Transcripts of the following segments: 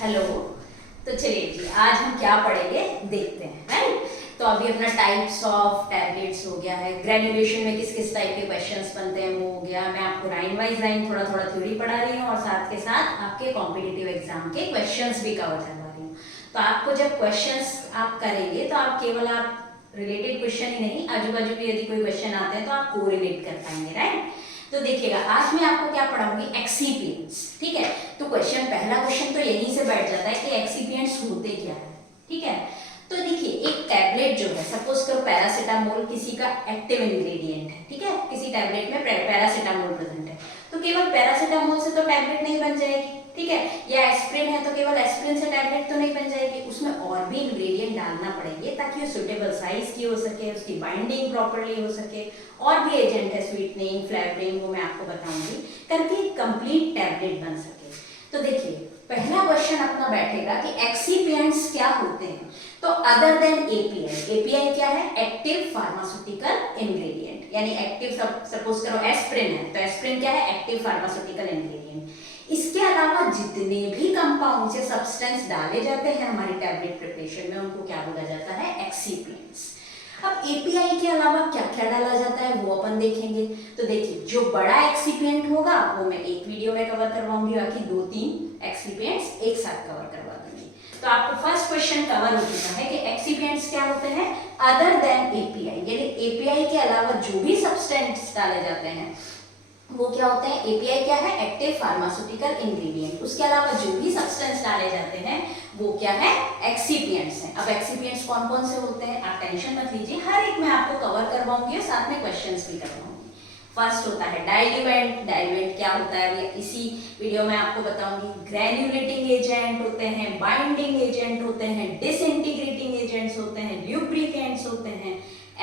Hello. तो चलिए जी, आज हम क्या पढ़ेंगे देखते हैं, राइट। तो अभी अपना टाइप्स ऑफ टैबलेट्स हो गया है, ग्रेजुएशन में किस किस टाइप के क्वेश्चंस बनते हैं वो हो गया। मैं आपको लाइन वाइज लाइन थोड़ा थोड़ा थ्योरी पढ़ा रही हूँ और साथ के साथ आपके कॉम्पिटिटिव एग्जाम के क्वेश्चंस भी कवर करवा रही हूँ। तो आपको जब क्वेश्चंस आप करेंगे तो आप केवल आप रिलेटेड क्वेश्चन ही नहीं, आजू बाजू भी यदि कोई क्वेश्चन आते हैं तो आप को रिलेट कर पाएंगे, राइट। तो देखिएगा, आज मैं आपको क्या पढ़ाऊंगी, एक्सिपिएंट्स, ठीक है। तो पहला क्वेश्चन तो यहीं से बैठ जाता है कि एक्सिपिएंट्स होते क्या है, ठीक है। तो देखिए, एक टैबलेट जो है, सपोज करो पैरासीटामोल किसी का एक्टिव इंग्रेडिएंट है, ठीक है। किसी टैबलेट में पैरासीटामोल प्रेजेंट है, तो केवल पैरासीटामोल से तो टैबलेट नहीं बन जाएगी, ठीक है। या एस्प्रिन है तो केवल एस्प्रिन से टैबलेट तो नहीं बन जाएगी, उसमें और भी इंग्रेडिएंट डालना पड़ेंगे ताकि वो सुटेबल साइज की हो सके, उसकी बाइंडिंग प्रॉपर्ली हो सके, और भी एजेंट है, स्वीटनिंग, फ्लेवरिंग, वो मैं आपको बताऊंगी, करके कंप्लीट टैबलेट बन सके। तो देखिए, पहला क्वेश्चन अपना बैठेगा कि एक्सिपिएंट्स क्या होते हैं। तो अदर देन एपीआई, एपीआई क्या है, एक्टिव फार्मास्यूटिकल इंग्रेडिएंट, यानी एक्टिव, सपोज करो एस्प्रिन है तो एस्प्रिन क्या है, एक्टिव फार्मास्यूटिकल इंग्रेडिएंट। इसके अलावा जितने भी कंपाउंड से सब्सटेंस डाले जाते हैं हमारी टैबलेट प्रिपरेशन में, उनको क्या बोला जाता है, एक्सिपिएंट्स। अब एपीआई के अलावा क्या क्या डाला जाता है वो अपन देखेंगे। तो देखिए, जो बड़ा एक्सिपिएंट होगा वो मैं एक वीडियो में कवर करवाऊंगी, बाकी 2-3 एक्सिपिएंट्स एक साथ कवर करवा दूंगी। तो आपको फर्स्ट क्वेश्चन कवर हो चुका है कि एक्सिपिएंट्स क्या होते हैं, अदर देन एपीआई, यानी एपीआई के अलावा जो भी सब्सटेंस डाले जाते हैं वो क्या होते हैं। एपीआई क्या है, एक्टिव फार्मास्यूटिकल इंग्रेडिएंट। उसके अलावा जो भी सब्सटेंस डाले जाते हैं वो क्या है, एक्सिपिएंट्स हैं। अब एक्सिपिएंट्स कौन कौन से होते हैं, आप टेंशन मत लीजिए, हर एक मैं आपको कवर करवाऊंगी और साथ में क्वेश्चंस भी करवाऊंगी। फर्स्ट होता है डाइल्यूएंट। डाइल्यूएंट क्या होता है इसी वीडियो में आपको बताऊंगी। ग्रेन्युलेटिंग एजेंट होते हैं, बाइंडिंग एजेंट होते हैं, डिसइंटीग्रेटिंग एजेंट्स होते हैं, ल्यूब्रिकेंट्स होते हैं,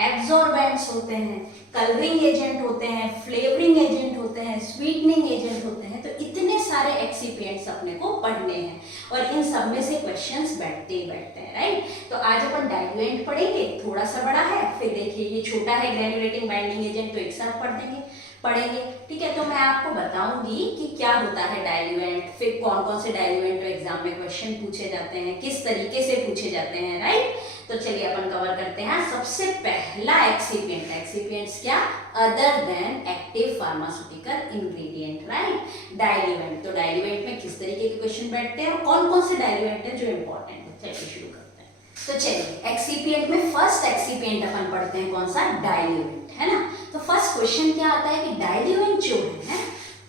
एब्जॉर्बेंट्स होते हैं, कलरिंग एजेंट होते हैं, फ्लेवरिंग एजेंट होते हैं, स्वीटनिंग एजेंट होते हैं। तो इतने सारे एक्सिपिएंट्स अपने को पढ़ने हैं और इन सब में से क्वेश्चंस बैठते ही बैठते हैं, राइट। तो आज अपन डाइल्यूएंट पढ़ेंगे, थोड़ा सा बड़ा है, फिर देखिए ये छोटा है ग्रेन्युलेटिंग बाइंडिंग एजेंट, तो एक साथ पढ़ेंगे, ठीक है। तो मैं आपको बताऊंगी कि क्या होता है डाइल्यूएंट, फिर कौन कौन से डाइल्यूएंट एग्जाम में क्वेश्चन पूछे जाते हैं, किस तरीके से पूछे जाते हैं, राइट। तो चलिए अपन कवर करते हैं। सबसे पहला एक्सिपिएंट, एक्सिपिएंट्स क्या, other than active pharmaceutical ingredient, right. Diluent, तो डाइल्यूएंट में किस तरीके के क्वेश्चन बैठते हैं और कौन कौन से डाइल्यूएंट है जो इंपॉर्टेंट है, चलिए शुरू करते हैं। तो चलिए, एक्सिपिएंट में फर्स्ट एक्सिपिएंट अपन पढ़ते हैं कौन सा, डाइल्यूएंट, है ना। तो फर्स्ट क्वेश्चन क्या आता है कि डाइल्यूएंट जो है,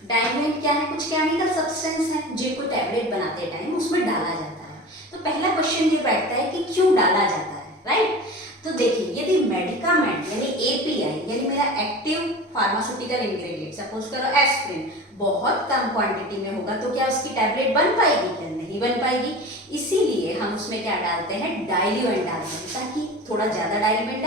डाइल्यूएंट क्या है, कुछ केमिकल सब्सटेंस है जिनको टैबलेट बनाते टाइम उसमें डाला जाता है। तो पहला क्वेश्चन ये बैठता है कि क्यों डाला जाता है, राइट। तो देखिए, यदि मेडिकामेंट यानी एपीआई यानी मेरा एक्टिव फार्मास्यूटिकल इंग्रेडिएंट, सपोज करो एस्प्रिन, बहुत कम क्वांटिटी में होगा तो क्या उसकी टैबलेट बन पाएगी, क्या नहीं बन पाएगी। इसीलिए हम उसमें क्या डालते हैं, डाइल्यूएंट डालते हैं, ताकि थोड़ा ज्यादा डाइल्यूएंट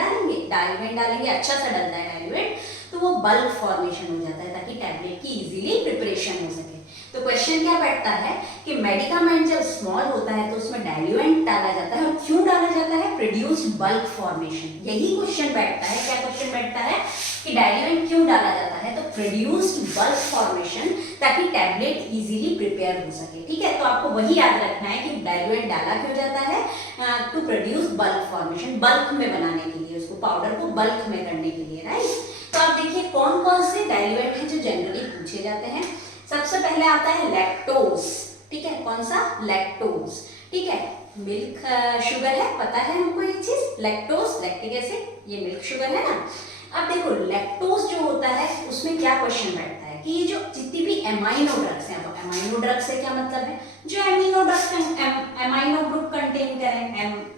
डालेंगे, अच्छा सा डलता है डाइल्यूएंट, तो वो बल्क फॉर्मेशन हो जाता है ताकि टैबलेट की इजीली प्रिपरेशन हो सके। तो क्वेश्चन क्या बैठता है कि मेडिकामेंट जब स्मॉल होता है तो उसमें डाइल्यूएंट डाला जाता है, और क्यों डाला जाता है, प्रोड्यूस बल्क फॉर्मेशन, यही क्वेश्चन बैठता है। क्या क्वेश्चन बैठता है कि डाइल्यूएंट क्यों डाला जाता है, तो प्रोड्यूस्ड बल्क फॉर्मेशन, ताकि टैबलेट इजीली प्रिपेयर हो सके, ठीक है। तो आपको वही याद रखना है कि डाइल्यूएंट डाला क्यों जाता है, to produce bulk formation, bulk में बनाने के लिए, उसको पाउडर को बल्क में करने के लिए, राइट। तो आप देखिए कौन कौन से डाइल्यूएंट हैं जो जनरली पूछे जाते हैं। सबसे पहले आता है लैक्टोज, ठीक है, कौन सा, लैक्टोज, ठीक है। मिल्क शुगर है, पता है हमको ये चीज, लैक्टोज, लैक्टिक एसिड, ये मिल्क शुगर है ना। अब देखो, लैक्टोज जो होता है उसमें क्या क्वेश्चन बैठता है कि ये जो जितनी भी एमाइनो ड्रग्स हैं, तो एमाइनो ड्रग्स से क्या मतलब है, जो amino drugs amino group contain करें,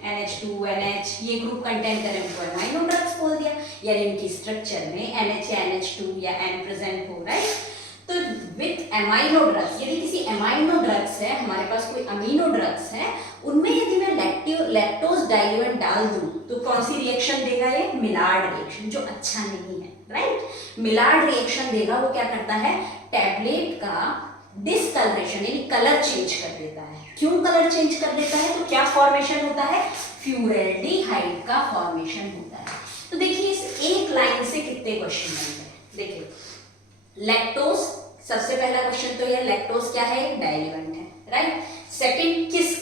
NH2 NH ये ग्रुप कंटेन करें, उनको एमाइनो ड्रग्स बोल दिया, यानी इनकी स्ट्रक्चर में NH या NH2 या N प्रेजेंट हो, राइट। तो विथ एमाइनो ड्रग्स, यदि किसी एमाइनो ड्रग्स है, हमारे पास कोई अमीनो ड्रग्स है, उनमें यदि मैं लैक्टोज डाइल्यूएंट डाल दूं तो कौन सी रिएक्शन देगा, ये मिलार्ड रिएक्शन, जो अच्छा नहीं है, राइट। मिलार्ड रिएक्शन देगा, वो क्या करता है, टैबलेट का डिसकलरेशन यानी कलर चेंज कर देता है। क्यों कलर चेंज कर देता है, तो क्या फॉर्मेशन होता है, फ्यूरेल्डिहाइड का फॉर्मेशन होता है। तो देखिए, इस एक लाइन से कितने क्वेश्चन बनते हैं। देखिए, लैक्टोज, सबसे पहला क्वेश्चन तो ये लैक्टोज क्या है, डाइल्यूएंट है, राइट। सेकंड, किस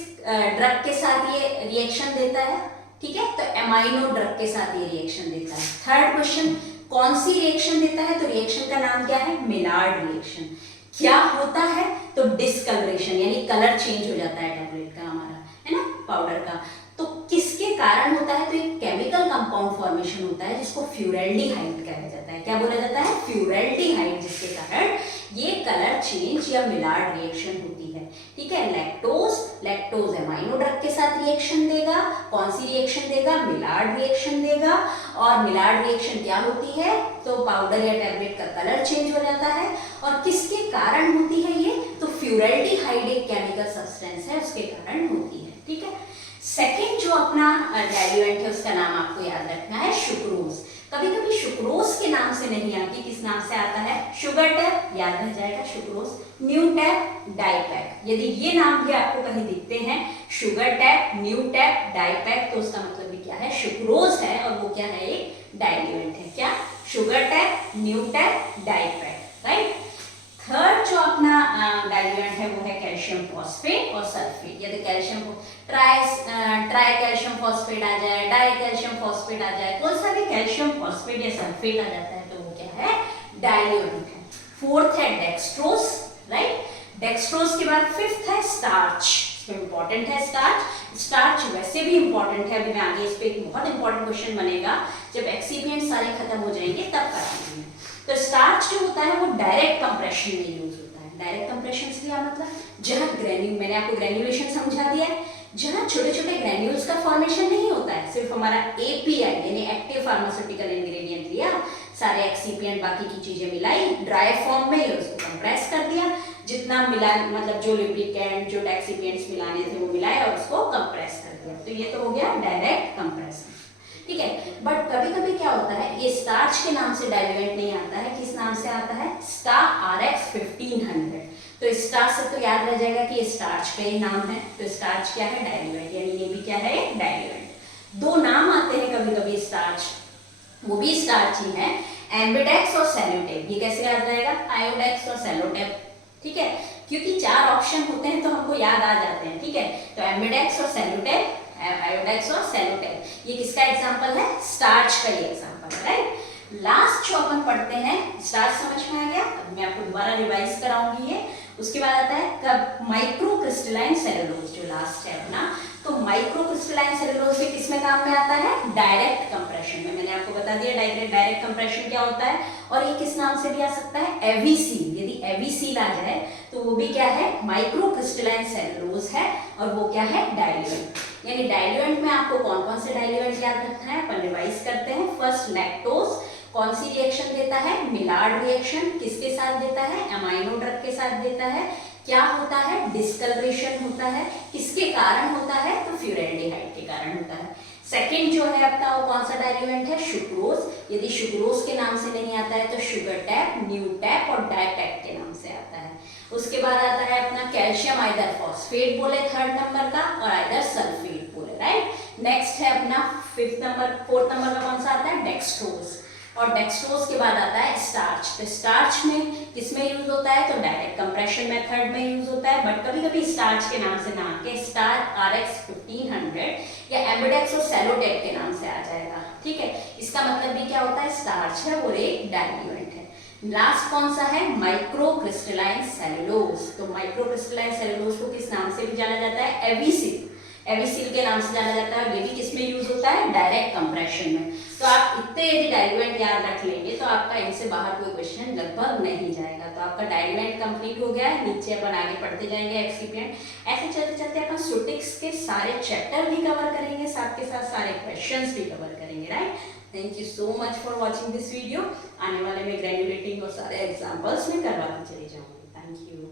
ड्रग के साथ ये रिएक्शन देता है, ठीक है, तो एमाइनो ड्रग के साथ ये रिएक्शन देता है। थर्ड क्वेश्चन, कौन सी रिएक्शन देता है, तो रिएक्शन का नाम क्या है, मिलार्ड रिएक्शन। क्या होता है, तो डिस्कलरेशन, यानी कलर चेंज हो जाता है टैबलेट का हमारा, है ना, पाउडर का। तो किसके कारण होता है, तो एक केमिकल कंपाउंड फॉर्मेशन होता है जिसको फ्यूरल्डिहाइड कहा जाता है। क्या बोला जाता है, फ्यूरल्डिहाइड, जिसके कारण ये कलर चेंज या मिलार्ड रिएक्शन होती है, ठीक है। लैक्टोज एमाइनो ड्रग के साथ रिएक्शन देगा, कौन सी रिएक्शन देगा, मिलार्ड रिएक्शन देगा। और मिलार्ड रिएक्शन क्या होती है, तो पाउडर या टैबलेट का कलर चेंज हो जाता है। और किसके कारण होती है ये, तो फ्यूरल्डिहाइड एक केमिकल सब्सटेंस है, उसके कारण होती है, ठीक है। सेकेंड जो अपना डाइल्यूएंट है उसका नाम आपको याद रखना है सुक्रोज। कभी कभी सुक्रोज के नाम से नहीं आती, किस नाम से आता है, शुगर टैप, याद रह जाएगा सुक्रोज, न्यू टैप, डाइपैक। यदि ये नाम भी आपको कहीं दिखते हैं, शुगर टैप, न्यू टैप, डाइपैक, तो उसका मतलब भी क्या है, सुक्रोज है, और वो क्या है, एक डाइल्यूएंट है। क्या, शुगर टैप, न्यू टैप, डाइपैक, राइट। थर्ड जो अपना डाइल्यूएंट है वो है कैल्शियम फॉस्फेट और सल्फेट। यदि कैल्शियम ट्राई कैल्शियम फॉस्फेट आ जाए, डाई कैल्शियम फॉस्फेट आ जाए, कोई सा भी कैल्शियम फॉस्फेट या सल्फेट आ जाता है तो वो क्या है, डाइल्यूएंट है। फोर्थ है डेक्सट्रोज, राइट। डेक्सट्रोज के बाद फिफ्थ है स्टार्च। इंपॉर्टेंट है स्टार्च। स्टार्च वैसे भी इंपॉर्टेंट है, अभी मैं आगे इस पे एक बहुत इंपॉर्टेंट क्वेश्चन बनेगा, जब एक्सिपिएंट सारे खत्म हो जाएंगे तब कराएंगे। तो स्टार्च जो होता है वो डायरेक्ट कंप्रेशन में यूज होता है। डायरेक्ट कंप्रेशन से क्या मतलब, जहां ग्रेन्यूल, मैंने आपको ग्रेन्युलेशन समझा दिया है, जहां छोटे छोटे ग्रेन्यूल्स का फॉर्मेशन नहीं होता है, सिर्फ हमारा एपीआई यानी एक्टिव फार्मास्यूटिकल इंग्रेडिएंट लिया, सारे एक्सिपिएंट बाकी की चीजें मिलाई, ड्राई फॉर्म में उसको कंप्रेस कर दिया, जितना मिला, मतलब जो लुब्रिकेंट जो एक्सिपिएंट्स मिलाने थे वो मिलाए और उसको कंप्रेस कर दिया। तो ये तो हो गया डायरेक्ट कंप्रेशन, ठीक है। बट कभी कभी क्या होता है, ये स्टार्च के नाम से डाइल्यूएंट नहीं आता है, किस नाम से आता है, स्टार RX 1500। तो स्टार्च से तो याद रह जाएगा कि ये स्टार्च का ही नाम है, तो स्टार्च क्या है, डाइल्यूएंट, यानी ये भी क्या है, डाइल्यूएंट। दो नाम आते हैं कभी कभी स्टार्च, वो भी स्टार्च ही है, एम्बिडेक्स और सेलोटेप। ये कैसे याद रहेगा, आयोडेक्स और सेलोटेप, ठीक है, क्योंकि चार ऑप्शन होते हैं तो हमको याद आ जाते हैं, ठीक है। तो एम्बिडेक्स और सेलोटेप, आयोडेक्स और सेलोटेप, ये किसका एग्जांपल है, स्टार्च का ही एग्जांपल है, राइट। लास्ट जो अपन पढ़ते हैं, स्टार्च समझ में आ गया, अब मैं आपको दोबारा रिवाइज कराऊंगी ये। उसके बाद आता है कब, माइक्रो क्रिस्टलाइन सेलुलोज, जो लास्ट है अपना। तो माइक्रो क्रिस्टलाइन सेलुलोज भी किसमें काम में आता है, डायरेक्ट कंप्रेशन में। मैंने आपको बता दिया डायरेक्ट कंप्रेशन क्या होता है, और ये किस नाम से भी आ सकता है, एवीसील। यदि एवीसील आ जाए तो वो भी क्या है, माइक्रो क्रिस्टलाइन सेलुलोज है, और वो क्या है, डाइल्यूएंट। यानी डाइल्यूएंट में आपको कौन कौन से डाइल्यूएंट याद रखना है, अपन रिवाइज करते हैं। फर्स्ट लैक्टोज, कौन सी रिएक्शन देता है, मिलार्ड रिएक्शन, किसके साथ देता है, एमाइनो ड्रग के साथ देता है। क्या होता है, डिस्कलरेशन होता है, किसके कारण होता है, तो फ्यूरल्डिहाइड के कारण होता है। सेकंड जो है अपना वो कौन सा डाइल्यूएंट है, सुक्रोज। यदि सुक्रोज के नाम से नहीं आता है तो शुगर टैप, न्यू टैप और डाइपैक के नाम से आता है। उसके बाद आता है अपना कैल्शियम आइदर फॉस्फेट बोले थर्ड नंबर का, और आइदर सल्फेट बोले, राइट। नेक्स्ट है अपना फोर्थ नंबर का कौन सा आता है, डेक्सट्रोज। और डेक्सट्रोज के बाद आता है स्टार्च। तो स्टार्च में किसमें यूज होता है, तो डायरेक्ट कंप्रेशन मेथड में यूज होता है, बट कभी कभी स्टार्च के नाम से ना आके स्टार RX 1500 या एम्बिडेक्स और सेलोटेप के नाम से आ जाएगा, ठीक है। इसका मतलब भी क्या होता है, स्टार्च है और एक डाइल्यूएंट है। लास्ट कौन सा है, माइक्रो क्रिस्टलाइन सेलुलोज। तो माइक्रो क्रिस्टलाइन सेलुलोज को किस नाम से भी जाना जाता है, एवीसील। एवीसील के नाम से जाना जाता है, ये भी किसमें यूज होता है, डायरेक्ट कंप्रेशन में। तो आप इतने यदि डाइल्यूएंट याद रख लेंगे तो आपका इनसे बाहर कोई क्वेश्चन लगभग नहीं जाएगा। तो आपका डाइल्यूएंट कंप्लीट हो गया है। नीचे अपन आगे पढ़ते जाएंगे एक्सिपिएंट। ऐसे चलते चलते अपन सुटिक्स के सारे चैप्टर भी कवर करेंगे, साथ के साथ सारे क्वेश्चंस भी कवर करेंगे, right. Thank you so much for watching this video. आने वाले में ग्रेन्युलेटिंग और सारे एग्जाम्पल्स में करवाती चली जाऊंगी। Thank you.